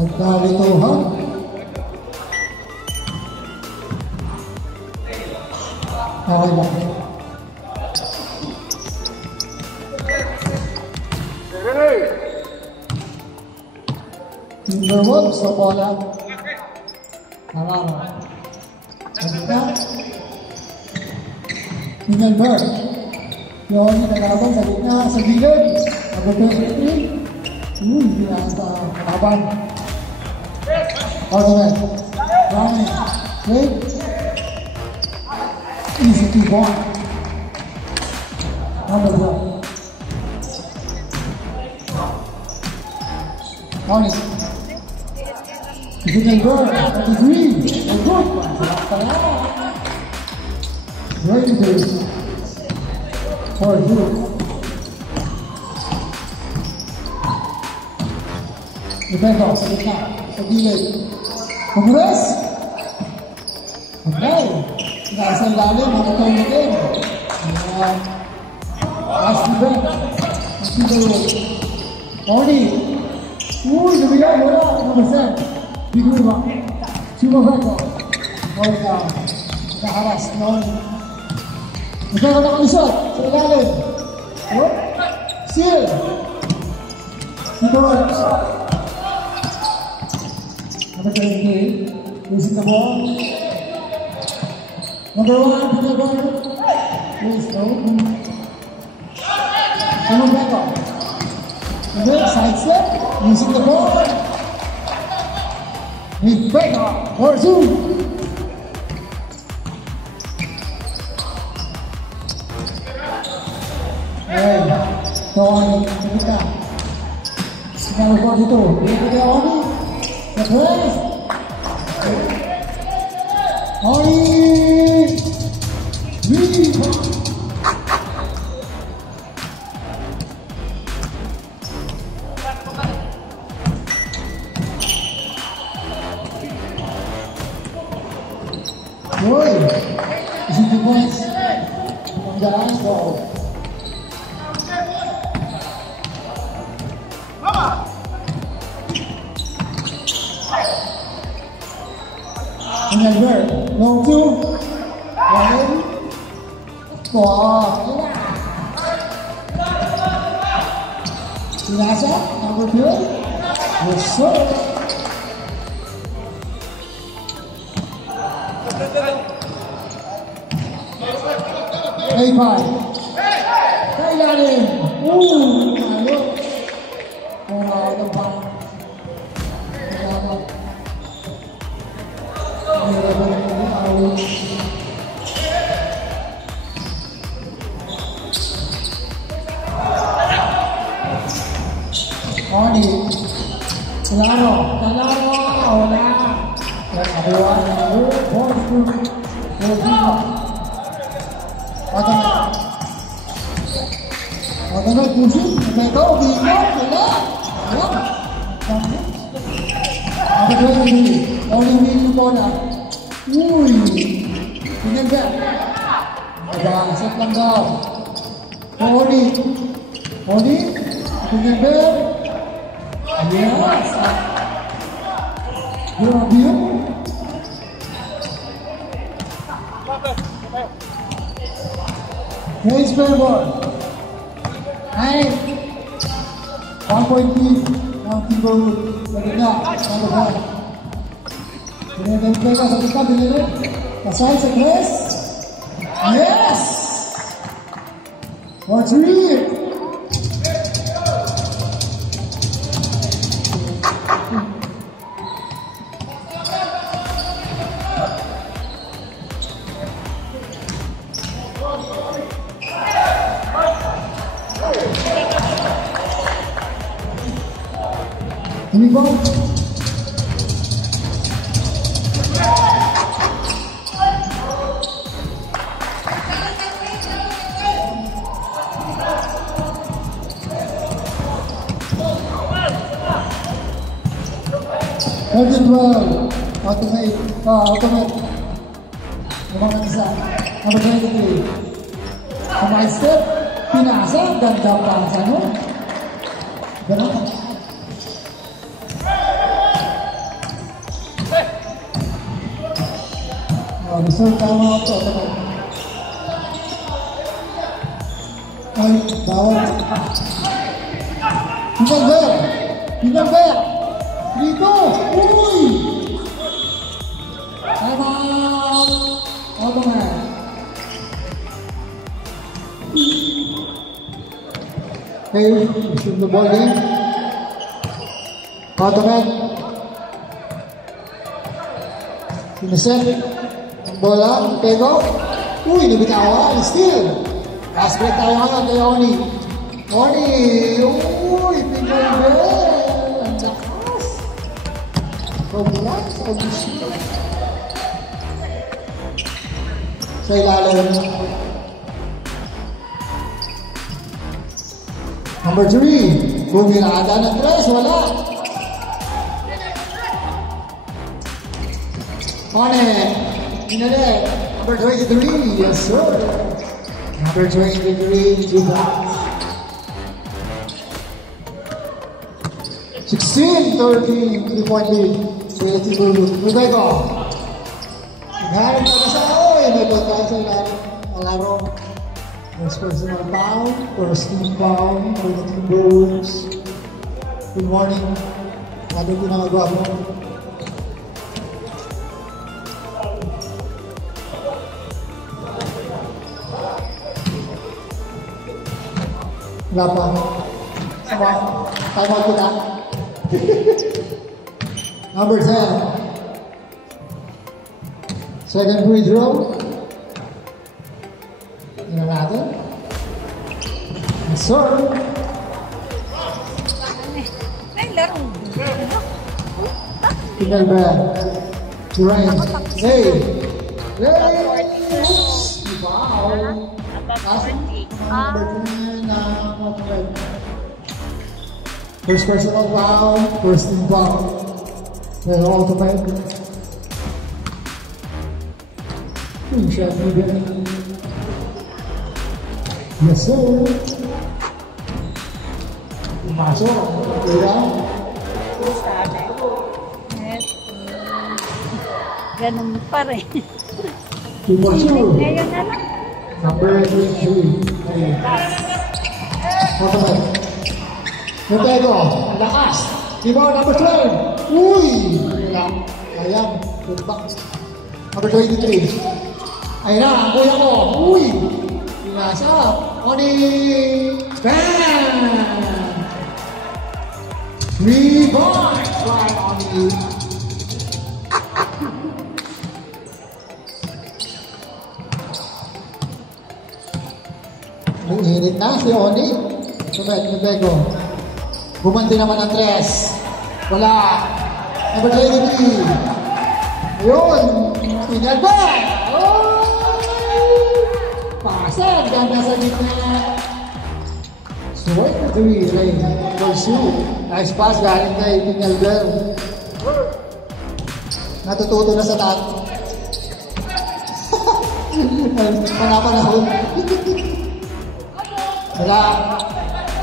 Nagkalituhan. Okay ba? Timberwolves sa bola. Nararo. Nagka. Hinelberg. Yun, naglaban sa gitna, sa gilid. Nag-23. Hindi na sa kalaban. Alright. Running. Wait. Easy to ball. Number 1. Honest. If you can go, 33. Good. Great days. For you. Depende sa gitna. Sa gilid. Congress. Okay. Nasa lalim, nakatawin natin. Ayan. Last event. Orly. Uy, nabigay, wala. Number 7. Biguma. Sumabeko. Orly ka. Nakaharas. Orly. Nagkakaroon na kalisot. Sa ilalim. Seal. Sidor. Number 28. Losing the ball. Number 1, Peter Bonner. Please go. Sumabeko. Number side step. Losing the ball. Beko. For 2. Hey, Tony, kita. Sinalo ko dito. Dito kay Oni. The press. Oni. Boy, is it the points? Pemanggalan ball. Remember, long 2, 1, Sinasa, number 2, yes sir. A5, kailalim, malo, tempat. Oni, Laro, wala. Yang kedua, Otong pusing, beto, bingung, wala. Apa dua ini? Oni ini bola. Ini enggak. Ada set langgar. Oni, ini enggak. Yes. Review. Here's Fairborn. Hey. 1.3. Now Timberwood. Maganda. Number 1. Pinag-play ka sa kita. Bilhin. Kasal sa Chris. Yes. 4-3. Ini bang. 30-12. Automate. Automate. Umangat isa. Number 23. Kumain step. Pinasa. Ganda pa sa ano. Ganun. Reserve timeout. Automate. Ay, bawal. Pinagber. Dito. Uy! Timeout. Automate. Okay, shoot the ball game. Automate. Siniset. Ang bola. Pego. Uy, nabitawan. Still. Last break tayo ngayon kay Oni. Oni! Uy! Pinagber! Ang lakas! Pag-ulan sa pag-usip. Sa ilalim. Number 3. Bumirada ng 3. Wala. Oni! Inalit. Number 23. Yes, sir. Number 23, 2 points. 16-13, 3-point lead. Swelty Bulu. Rubego. Naghanap na sa oy. May pagkain sa ilalim. Alaro. First personal foul. First team foul. For the team Bulls. Good morning. Ano ginagawa mo? Wala pa. Time out ko na. Number 10. Second free throw. Tingnan natin. Yes, sir. Tingnan ba? Durant. Hey! Hey! Oops! Wow! Number 10 na first personal foul, first team foul. Pero automate. Shot again. Yes, sir. Pumasok. Kaya. Ganun pa rin. 2 for 2. Ngayon na lang. Number 3. Automate. Rubego, lakas. Diba, number 12. Uy! Ayan, good back. Number 23. Ayun na, ang kuya ko. Uy! Pinasa. Oni! Bam! Rebound! Right on you. Ang init na si Oni. Sumet, Rubego. Bumanti naman ang 3. Wala. Number 23. Ayun. Pinagba. Oh! Pasag. Ganda sa gitna. Swipe na 3. Ray. Pursue. Nice pass. Galing kay Pinalbel. Natututo na sa tat. Panapanahon. Wala.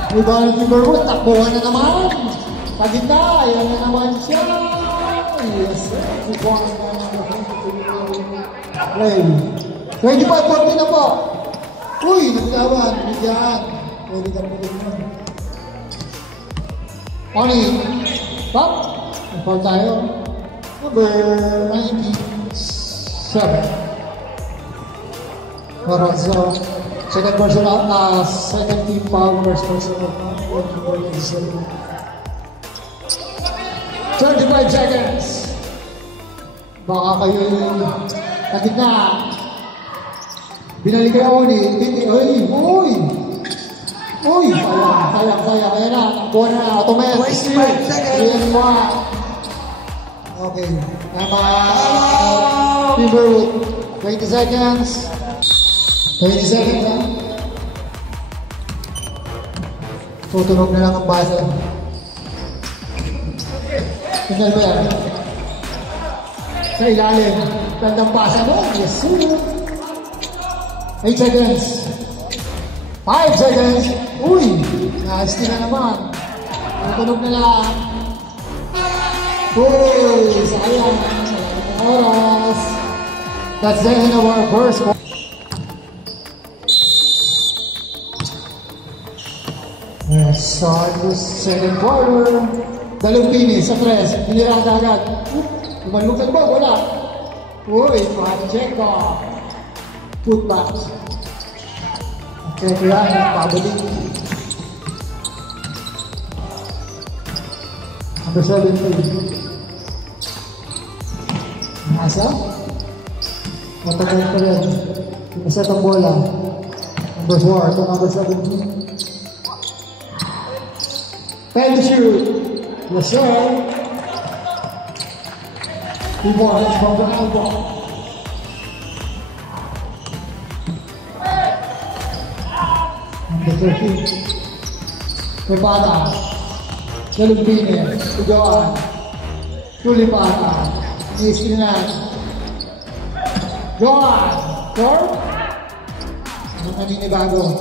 Rebound Timberwood, takbuhan na naman. Pagita, ayan na naman siya. Yes, sir. Rebound na naman. Play. 25-40 na po. Uy, naglaban. Bigyan. Pwede ka pwede mo. Oni. Stop. Nag-foul tayo. Number 97. Lorenzo. Second personal, second team foul, first personal foul, 35 seconds. Baka kayo na. Binalik kayo Oni. Uy! Sayang. Ayan na. Buwan na. Automate. 25 seconds. Okay. Timberwood. 20 seconds. 20 seconds, ha? Tutunog na lang ang basa. Tingnan mo yan. Sa ilalim. Tandang pasa mo. Yes, sir. 8 seconds. 5 seconds. Uy! Nasty na naman. Natunog na lang. Uy! Sayang. Sayang oras. That's the end of our first quarter. Yes, on the second quarter. Dalumpini sa tres. Hinirata agad. Lumalukad ba? Wala. Uy! Pacheco. Putback. Okay, kaya pabalik. Number 17. Nasa? Matagal pa rin. Pinaset ang bola. Number 4. Ito number 17. Time to shoot. Yes, sir. Rebound from the elbow. Number 13. Repata. Dalumpini. Tujuan. Tulipata. Iskinan. Joan. Tor. Ano kanini bago?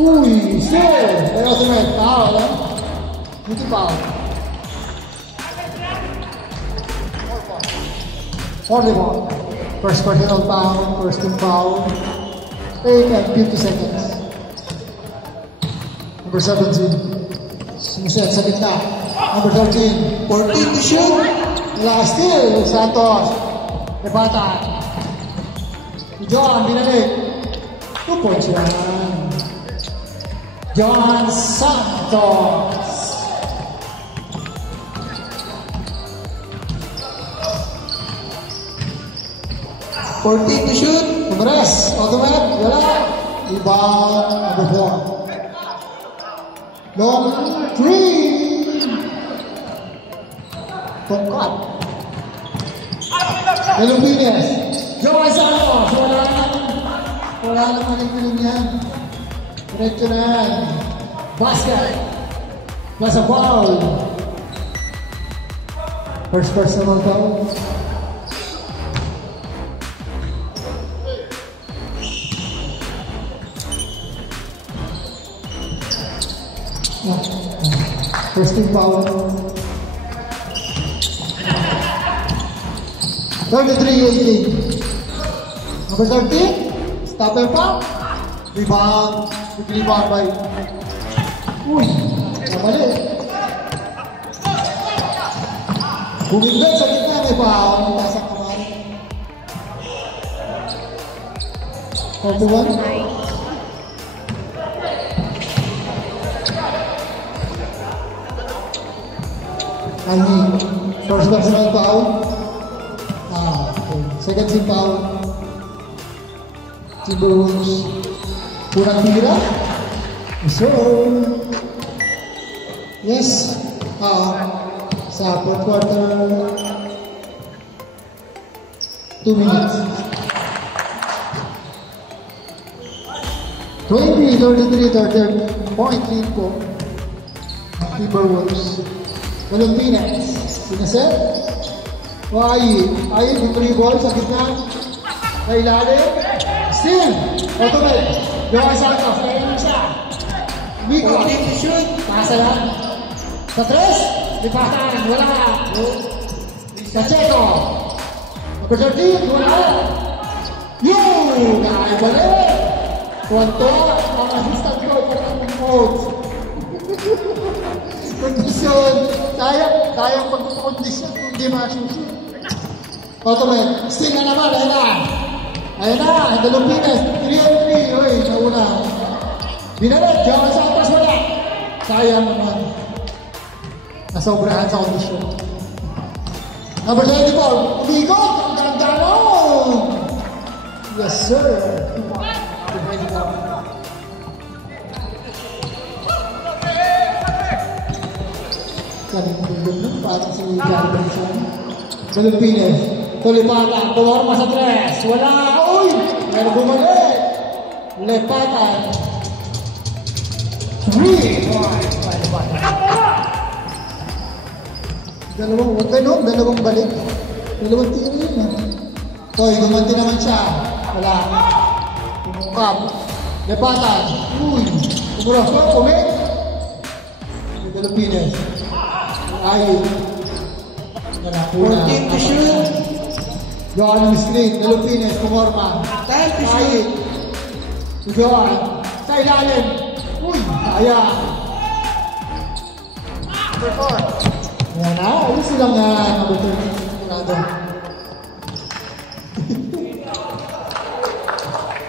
Uy, still. Pero sumet. Foul, ha? Hindi foul. 41. First personal foul. First team foul. 8 and 50 seconds. Number 17. Siniset sa gitna. Number 13. 14 to shoot. Wala still. Santos. Rebata. John, binalik. 2 points yan. John Santos. $14 to shoot. Kumres. Automat. Wala. Rebound. Number 4. Long 3. Pongkat. Dalumpines. Joey Santos. Wala nang maling-maling yan. Diretso na yan. Basket. Plus a foul. First personal foul. First team foul. 33-18. Number 13. Stopper pa. Rebound. Rebound by. Uy. Namali. Bumigay sa gitna. May foul. Pasang kamay. 41. Ani, first personal foul. Okay. Second team foul. Timberwolves. Kurang tira. So, yes. Sa fourth quarter, 2 minutes. 20-33, point lead po. Timberwolves. Valentinez, sinaset. Ay, yung 3 balls sa gitna. Sa ilalim. Still, automatic. Joey Santos, ayun siya. Miko. 14 to shoot. Pasa lang. Sa 3, lipatan, wala. Pacheco. Number 13, wala. Yun! Nakakabalik. Tuwan-tuwa, mga assistant coach, ang coach. Kondisyon. Kayang pagpapakondisyon kung hindi masusunod. Automat. Sting na naman. Ayun na. Ayun na. Dalumpines. 3-3. Uy, nauna. Binalit. Joey Santos wala. Sayang naman. Nasobrahan sa kondisyon. Number 24. Umigot. Ang ganda-ganon. Yes, sir. Parang si Garbanson. Dalumpines. Tulipatan. Pumarma sa 3. Wala. Uy! Meron bumalik. Lepatan. 3. Dalawang balik. Dalawang tira yun ha. Toy, gumanti naman siya. Wala. Tumungkap. Lepatan. Uy. Tumurap ko. Kumit. Pilipinas. Ayun. Wala. 14 to shoot. Johan ng screen. Pilipinas. Pumorma. 10 to shoot. Si Johan. Sa ilalim. Uy. Kaya. Number 4. Ayan na. Ayun silang number 13. Sigurado.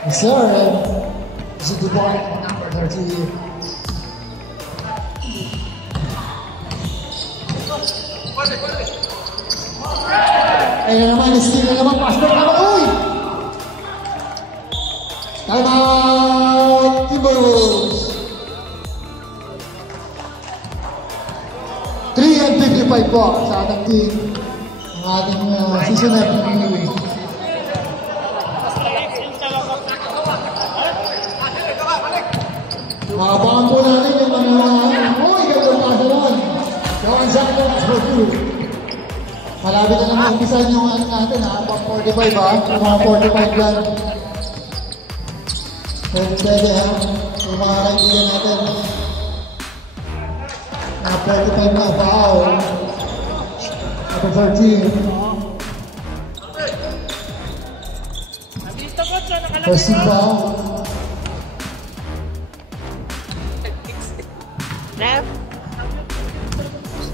Yes, sir. This is the boy number 30. Ayun na naman. Steal na naman. Pass back naman. Uy! Time out. Timberwolves. 3:55 po sa ating team. Ang ating season MVP. Abangan po natin yung mga uy, gandang pasa naman. Johan Santos for 2. Malapit na naman umpisan yung ano natin ha, pang 45 ha, yung mga 45 yan. Pwede ha, yung mga kaibigan natin. Mga 45 na, wow. Number 13. First team foul.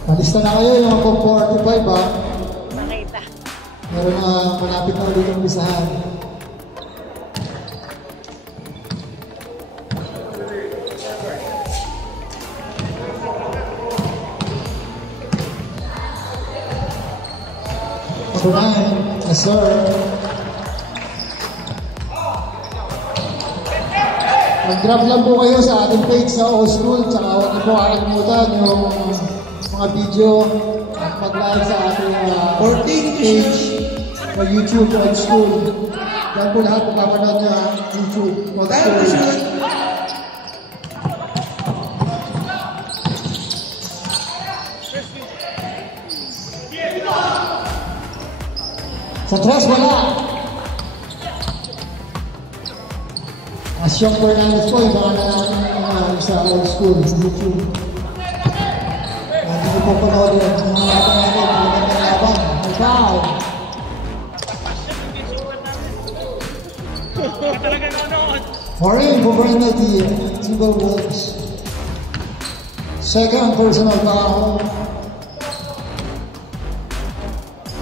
Malista na kayo yung mga 45 ha. Makita. Meron na malapit na ulit yung bisahan. Number 9, yes sir. Mag-drop lang po kayo sa ating page sa Old School, tsaka huwag niyo po kakalimutan yung mga video at mag-like sa ating 14 page sa YouTube Old School. Yan po lahat magpapanood nyo YouTube Old 10 to School. shoot. Sa tres, wala. Asyong Fernandez po, yung mga natin sa Old School, sa YouTube. Hindi ko po panoodin ang mga laban natin, magandang laban. Wow! Maureen Bubrenda, the Timberwolves. Second personal foul.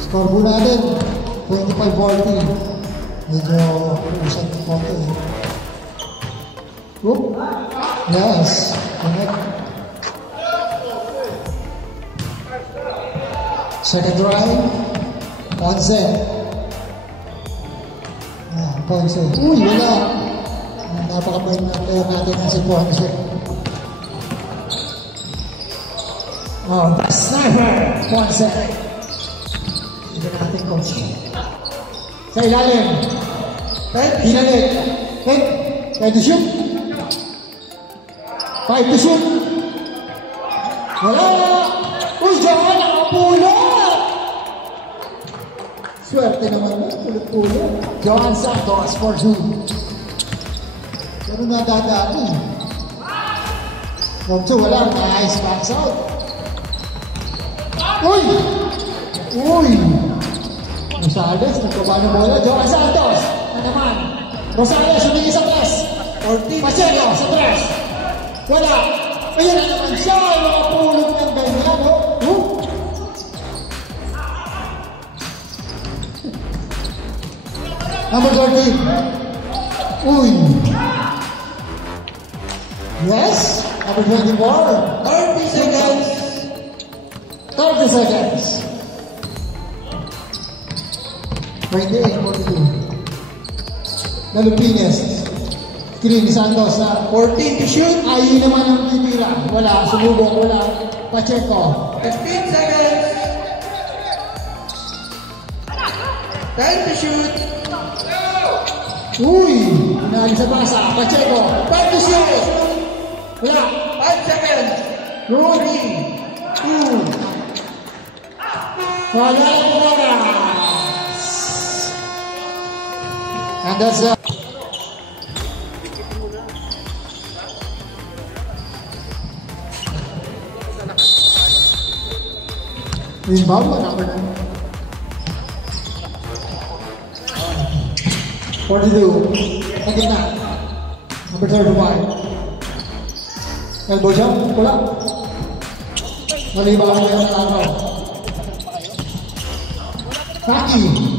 Score po natin, 25-40. Medyo usap ng konti. Oop. Yes. Connect. Second drive. Ponce. Ponce. Uy, wala. Napakabait na player natin ang si Ponce. Oh, the sniper. Ponce. Hindi natin coach. Sa ilalim. Pinalik. Pwede shoot. 5 to shoot. Wala. Uy, Johan, nakapulot. Swerte naman na. Pulot-pulot. Johan Santos for 2. Pero nadadami. From 2, wala. Nice box out. Uy! Uy! Rosales, nagkaba ng bola. Johan Santos. Ano naman? Rosales, humingi sa press. 14 Pacheco, sa press. Wala. Ayan na naman siya. Mga pulot ng ganyan, no? Number 13. Uy. Yes. Number 24. 30 seconds. 30 seconds. 28-42. Galupines. Screen, Santos na 14 to shoot. Ayun naman ang titira. Wala, sumubok, wala. Pacheco. 15 seconds. 10 to shoot. Uy! Pinali sa basa. Pacheco. 5 to shoot. Wala. 5 seconds. Rudy. 2. Wala. Wala. And that's rebound by number 9. 42. Again na. Number 35. Elbow jump. Wala. Nalibawan na yung araw. Taki.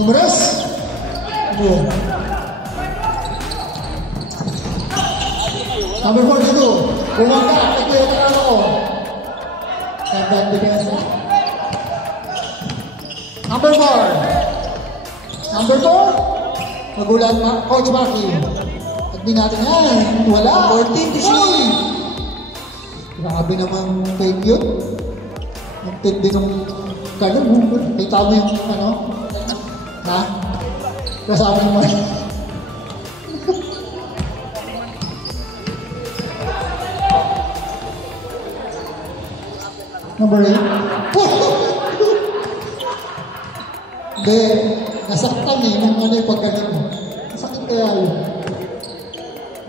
Numeros. Number 42. Bumaga. Ito yung araw. And then defense. Number 4. Number 4. Magulat na. Coach Maki. At di natin yan. Wala. 14 to shoot. Grabe naman fake yun. Ang tindi ng kalam. Kita mo yung ano? Ha? Kasama naman. Number 8. Hindi. Nasaktan eh. Nung ano yung pagkalim mo. Nasaktan kaya yun.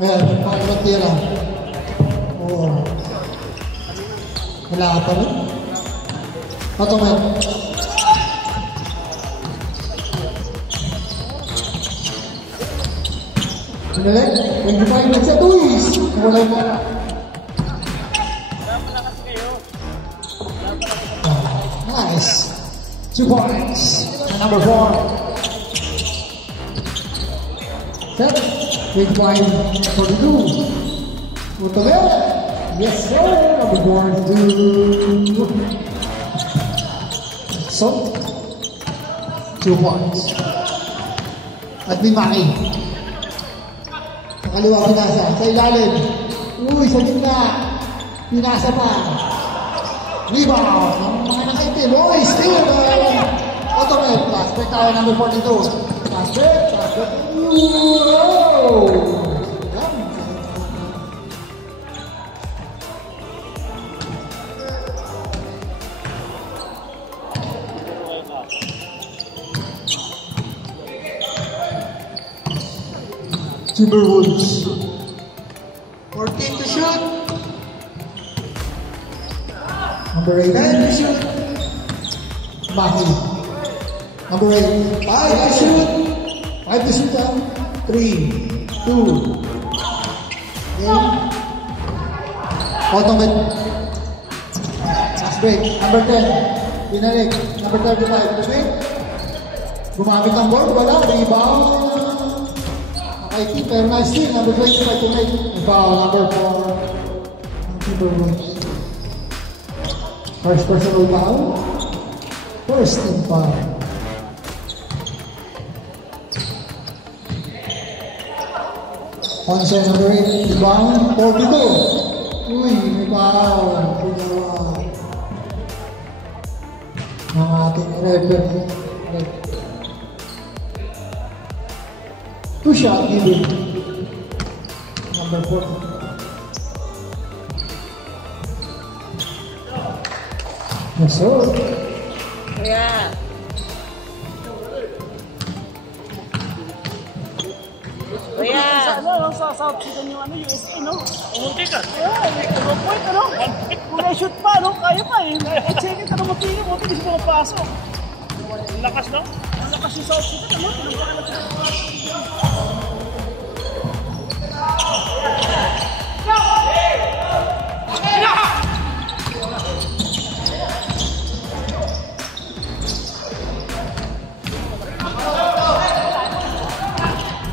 Ayan. Mga tira. Oo. Wala ka pa rin. Ito man. Pinalik. 25 minutes at Luis. Wala mo na. Nice. 2 points. And number 4. Set. 25, 42. Utawel. Yes, sir. Number 42. So, 2 points. At Mimaki. Nakaliwa pinasa. Sa ilalim. Uy, sa gitna. Pinasa pa. Rebound. Ang mga nakaitim. Uy, steal. Automate. Last break tayo, number 42. Last break. Last break. Whoa! Timberwolves. 14 to shoot. Number 8. 10 to shoot. Maki. Number 8. 5 to shoot. 5 to shoot. 3, 2. Game. Automate. Last break. Number 10. Binalik. Number 35. Wait. Gumamit ang board. Wala. Rebound. IT, pero nice steal. Number 25 to make. Foul. Number 4. Timberwolves. First personal foul. First team foul. Ponce number 8. Rebound. 42. Uy, may foul. Ang ating referee. Two shot given. Number 4. Yes, sir. Yeah. Sa South Sudan yung USA, no? Umunti ka? Oo, point, Kung na-shoot pa, kaya pa eh. Second ka na matingin, hindi siya mapasok. Ang lakas, no? Ang lakas yung South Sudan, no?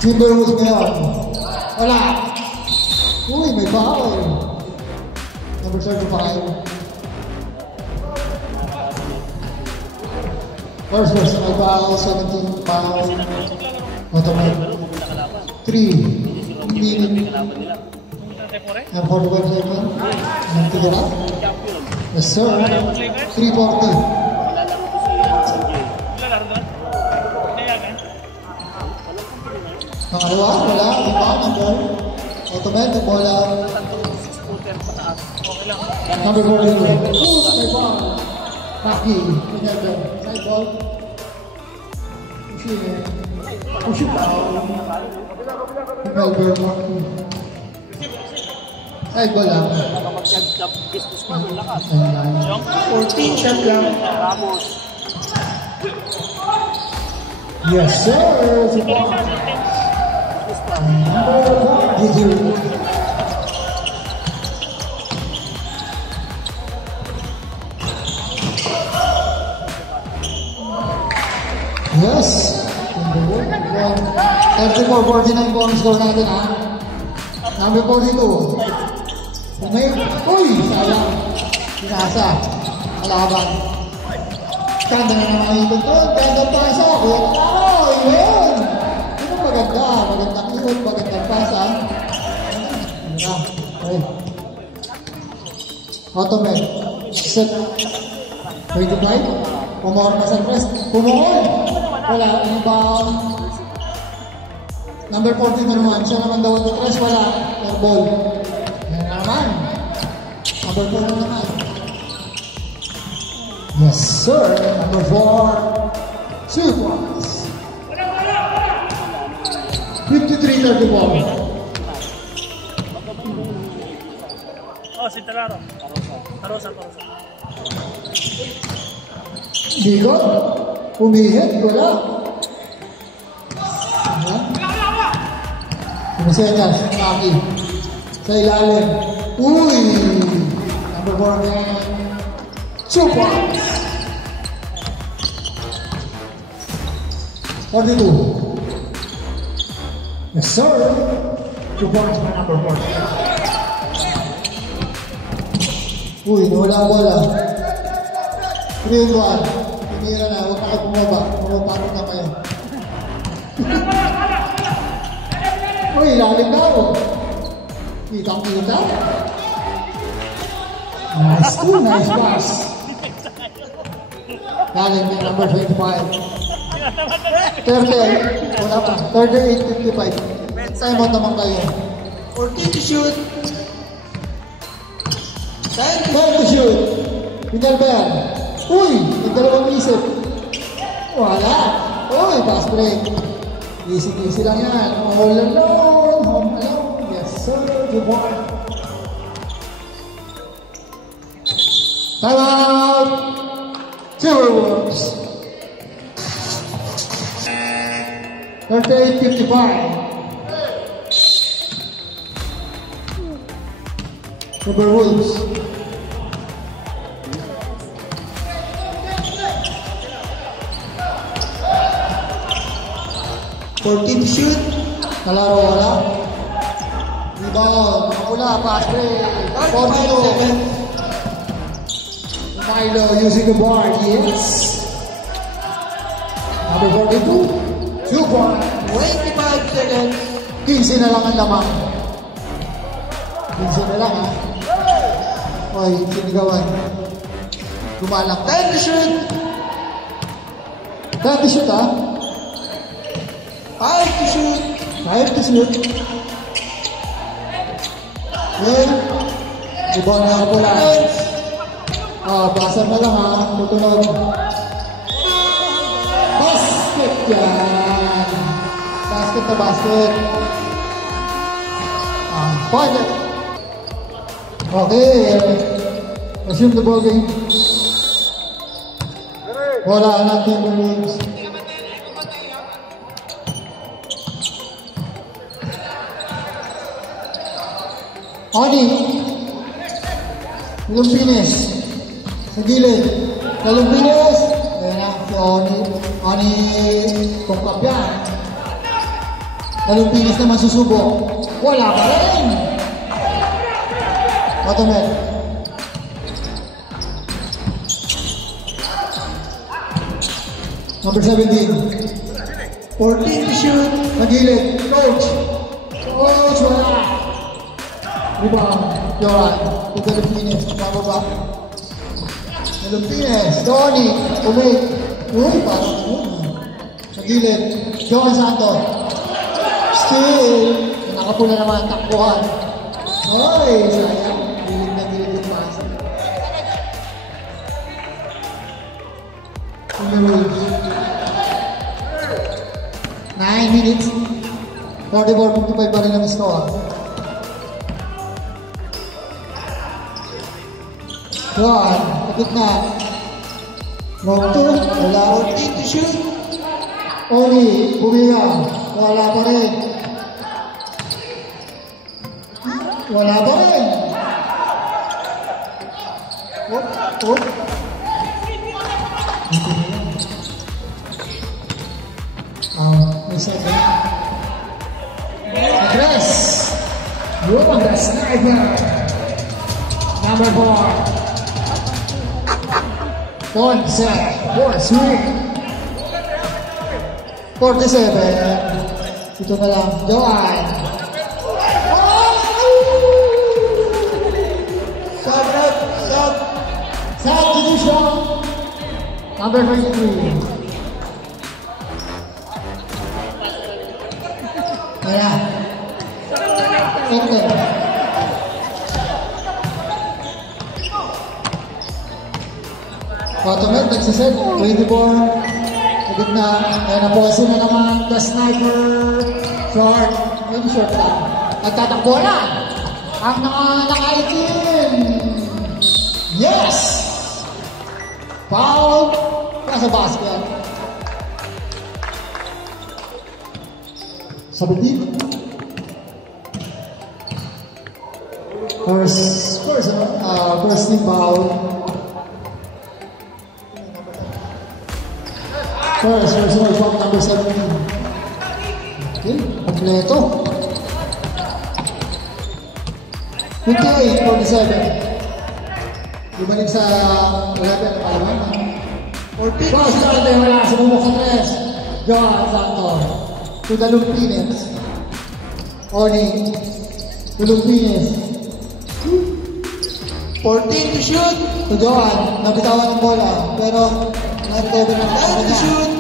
Timberwolves ngayon. Wala. Uy, may foul. Number 35. First verse, may foul. 17 foul. Automate. 3. Minute. And 41 second. And tira. Yes, sir. 340. Pangalawa, wala. Rebound, number. Automate, bola. Number 42. May foul. Taki. Side ball. Push it down. Melbourne. Ay, wala. Baka mag-business pa, may lakas. 14 shot lang. Ramos. Yes, sir. Si Paul. Gigi. Yes. 34-49 points score natin, ha? Number 42. May, uy! Sayang. Pinasa. Kalaban. Ganda na naman yung control. Ganda pasa. Oh, yun! Ano maganda? Magandang ikot. Magandang pasa. Okay. Automatic. Set. 25. Pumorma sa press. Pumorma. Wala. Inbound. Number 14 na naman. Siya naman daw ang press. Wala. Airball. Yan naman. Number 4 na naman. Yes, sir. Number 4. 2 points. 53-31. Oh, si Talaro. Tarosa. Bigot. Umihit. Wala. Kumasenyas. Kaki. Sa ilalim. Uy! Number 4 again. 2 points. 42. Yes, sir. 2 points by number 4. Uy, wala ang bola. 3-1. Pinira na. Huwag na kayo bumaba. Pumapakot na kayo. Uy, lalim na ako. Kitang-kita. Nice too. Nice pass. Lalim na number 25. 30. Wala pa. 38-55. Time out naman kayo. 14 to shoot. Time to shoot. Pinalban. Uy! Nagdalawang isip. Wala. Uy! Pass break. Easy lang yan. All alone. Home alone. Yes, sir. Good boy. Time out. Timberwolves. 38-55. Timberwolves. To shoot. Kalaro wala. Rebound. Makula. Pass break. 42. Milo using the board. Yes. Number 42. 2 points. 25 seconds. 15 na lang ang lamang. 15 na lang, ha? Oy, sinigawan. Gumalak. Time to shoot. Time to shoot, ha? 5 to shoot. 5 to shoot. Okay. Rebound na ako lang. Basan na lang, ha? Tutunod. Basket yan. Basket na basket. Point. Okay. Assume the ball game. Wala na Timberwolves. Oni. Lumpines. Sa gilid. Lumpines. Ayan na. Si Oni. Oni. Tungkap yan. Lumpines naman susubok. Wala pa rin. Automatic. Number 17. 14 to shoot. Magilid. Coach. Coach, wala. Rebound. Yoran. Ito Lumpines. Pababa. Lumpines. Donnie. Umig. Uy, parang ano. Magilid. Johan Santos. Still. Nakapula naman. Takbuhan. Oy, sayang. Gilid na gilid yung pasa. Timberwolves. 9 minutes. 44-55 pa rin ang score. Juan, kapit na. Long 2, wala. 14 to shoot. Oli, bumiya. Wala pa rin. Wala pa rin. Oh. May second. Andres. Yun ang the sniper. Number 4. Don set. 4 swing. 47. Ito na lang. Joan. Sub. Substitution. Number 23. Kaya. Ito. Automat, nagsiset. 24. Sabit na. Kaya naposin na naman. The sniper. Short. Yung short lang. Nagtatakbo na. Ang nakaitim. Yes! Foul. Nasa basket. 17. First team foul. First personal foul number 17. Okay, kompleto. 58-47. Bumalik sa 11 na palaman. 14. Cross natin wala sa bumok sa 3. Johan Santos. To the Lumpines. Oni. To Lumpines. 14 to shoot. To Johan. Nabitawan ng bola. Pero na-recover na 5 to shoot.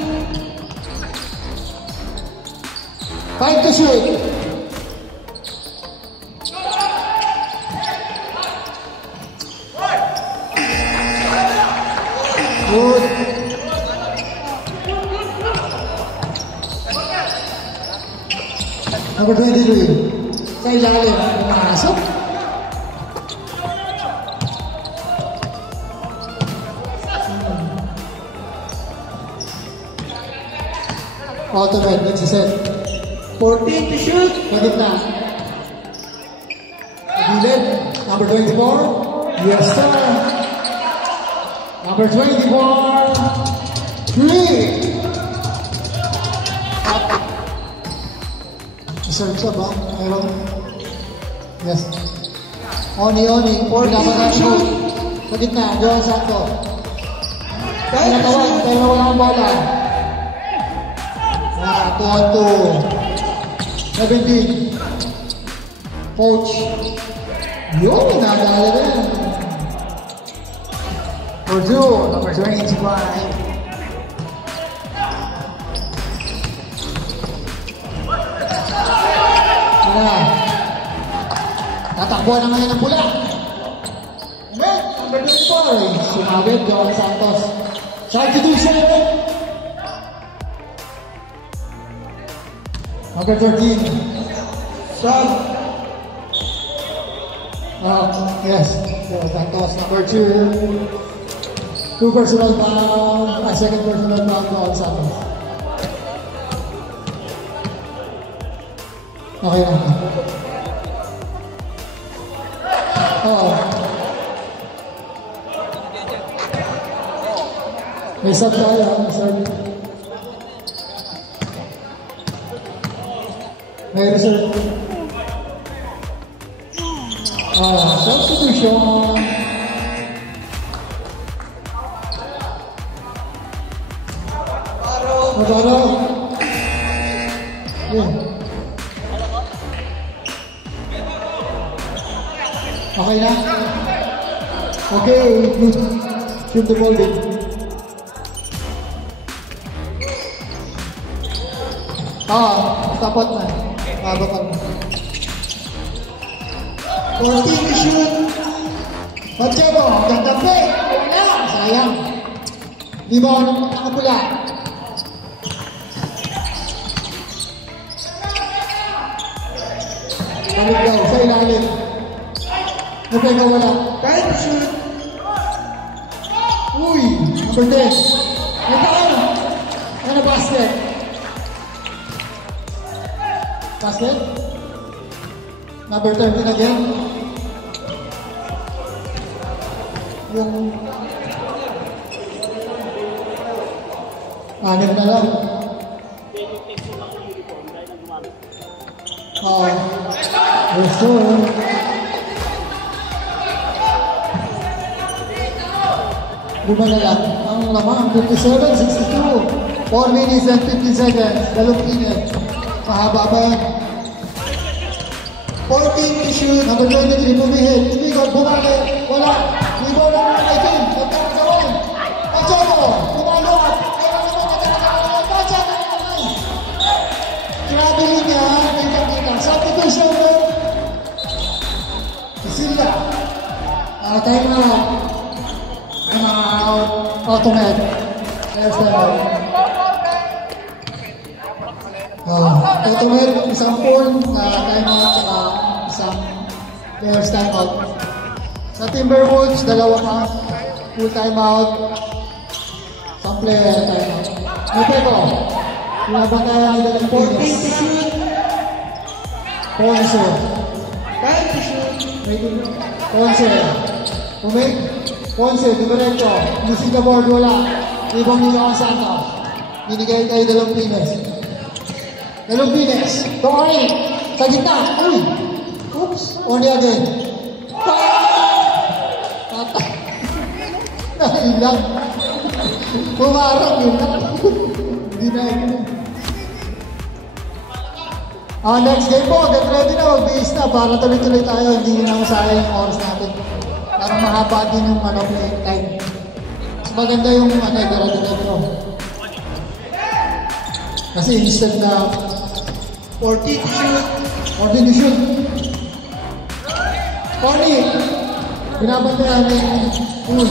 5 to shoot. Good. Number 23. Sa ilalim. Pumasok. Automat. Nagsiset. 14 to shoot. Pagit na. Agilid. Number 24. Yes, sir. Number 24. 3. Serve siya ba? Mayroon. Yes. Oni. Pinapagay mo. Sa gitna. Johan Santos. Pinatawag. Pero wala ang bola. 2-2. 17. Coach. Yun. Nadala rin. For 2. Number 25. Tatakbo na ngayon ang pula. Net, number 24. Sumabit, Johan Santos. Substitution. Number 13. Sub. Yes. Johan Santos, number 2. 2 personal foul. Second personal foul, Johan Santos. Okay na. May sub tayo, may sub. May reserve. Substitution. Mabaro. Yeah. Okay na? Okay, shoot the ball din. Tapat na. Babakal mo. 14 to shoot. Pacheco, ganda pe. Wala. Sayang. Di ba ako nakapula? Pega wala. Time to shoot. Uy! Number 10. May foul! Ano basket? Basket? Number 13 again. Yung... anim na lang. Yes, sir. Lima na lang. Ang lamang, 57-62. 4 minutes and 15 seconds. Dalawang minute. Mahaba ba yan? 14 to shoot. Number 23, bumihit. Tumigod, bumali. Wala. Libo na mga kaitin. Nagkakasawan. Ang Choco. Bumalo at. Traveling niya. Kita-kita. Substitution. Sila. Time out. Time out. Automat. Yes, sir. Automat. Isang phone na time out. Isang players time out. Sa Timberwolves, dalawa pa. Full time out. Isang player time out. Nupeko. Laban tayo ang dalang 14 to shoot. Ponce. Time to shoot. Ponce. Umig. Ponce, diretso. Missing the board, wala. Ibang nila ang Santos. Binigay tayo dalawang Pines. Dalawang Pines. Dory. Sa gitna. Uy. Oops. Only again. Patay. Nailang. Pumarap yun. Hindi na yun. Next game po, get ready na, mag-base na para tuloy-tuloy tayo, hindi na masaya yung oras natin. Para mahaba din yung playing time. Mas maganda yung garado na ito. Kasi instead na 14 to shoot. 14 to shoot. Pony, binabante namin yung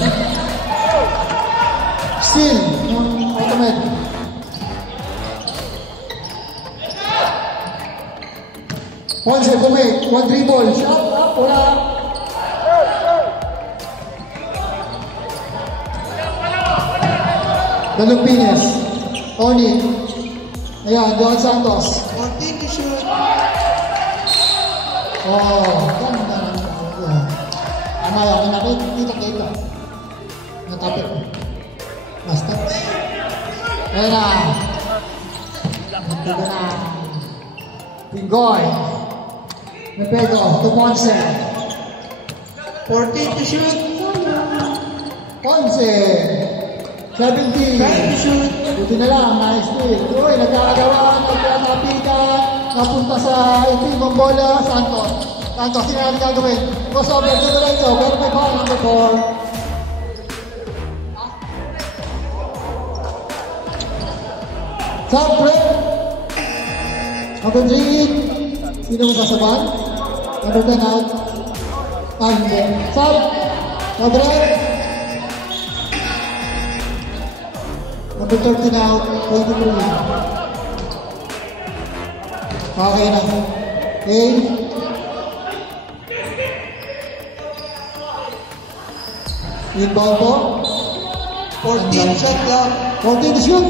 steal ng automatic. Ponce, kumay, one dribble, shot, wala. Dalong Pines, Tony, ayan, Don Santos. 14 to shoot. Ganda na. Ano yung nakita. Natapit. Last touch. Ayan na. Ito na. Pingoy. Nupego, to Ponce. 14 to shoot. Ponce. 17. Time to shoot. Buti na lang, nice steal. Uy, nagkakagawa, nagkakapikan, napunta sa itim ng bola, Santos. Santos, hindi natin gagawin. Crossover, diretso, pero may ball, number 4. Top break. Number 3. Sino mo sasaban? Number 10 out. Hindi. Top. Top break. Number 13 out. 23. Okay na. Okay. Inbound po. 14 shot clock. 14 to shoot.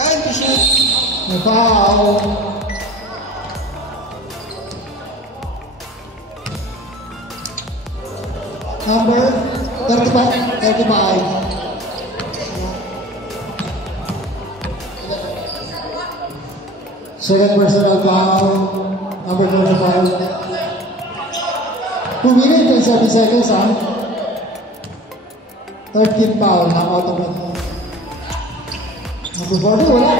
Time to shoot. May foul. Number 35. Second personal foul. Number 35. 2 minutes and 7 seconds, ha? 13 foul ng automatic. Number 40, wala.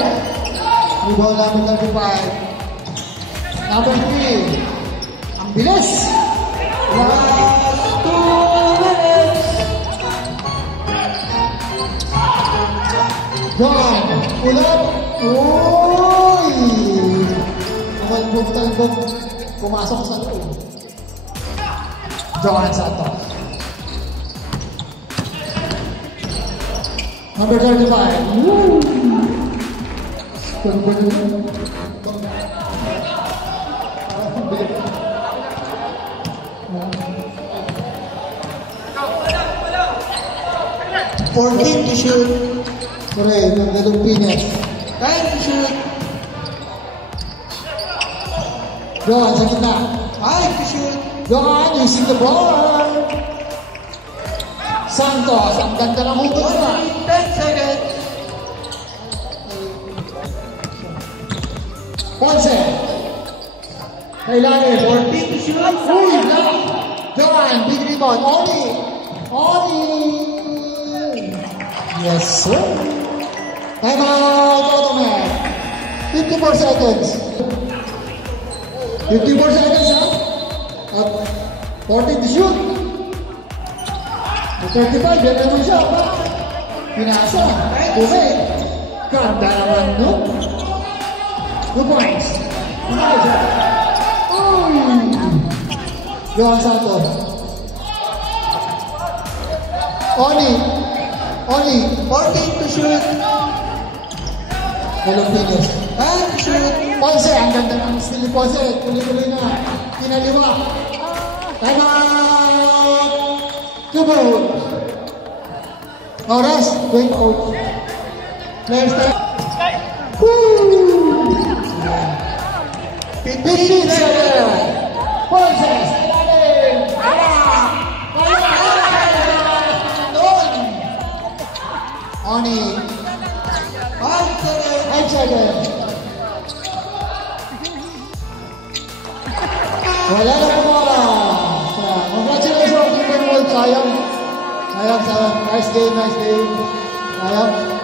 Rebound number 35. Number 3. Ang bilis! Last 2 minutes. John, ulit. Uy! Talbog. Pumasok sa loob. John Santos. Number 35. Woo! Parang bilis. 14 to shoot. Sorry, the Lumpines. 9 to shoot. Johan, sa gitna. 5 to shoot. Johan, using the ball. Santos, ang ganda ng hugot na. 10 seconds. Ponce. Kailangan. 14 to shoot. Uy, block. Johan, big rebound. Oli. Yes, sir. Time out, Automat. 54 seconds. 54 seconds, ha? At 14 to shoot. At 35, yan naman siya. Pinasa. Okay. Ganda naman, no? 2 points. Uy! Johan Santos. Oni. 14 to shoot. Lumpines. 9 to shoot. Ponce, ang ganda ng steal ni Ponce. Tuloy-tuloy na. Pinaliwa. Time out! Kubo. Oras, 20 out. Players time. Woo! 15 seconds. Ponce, Oni. 5 seconds. Wala na po mga. Congratulations, Team World. Sayang. Nice game. Sayang.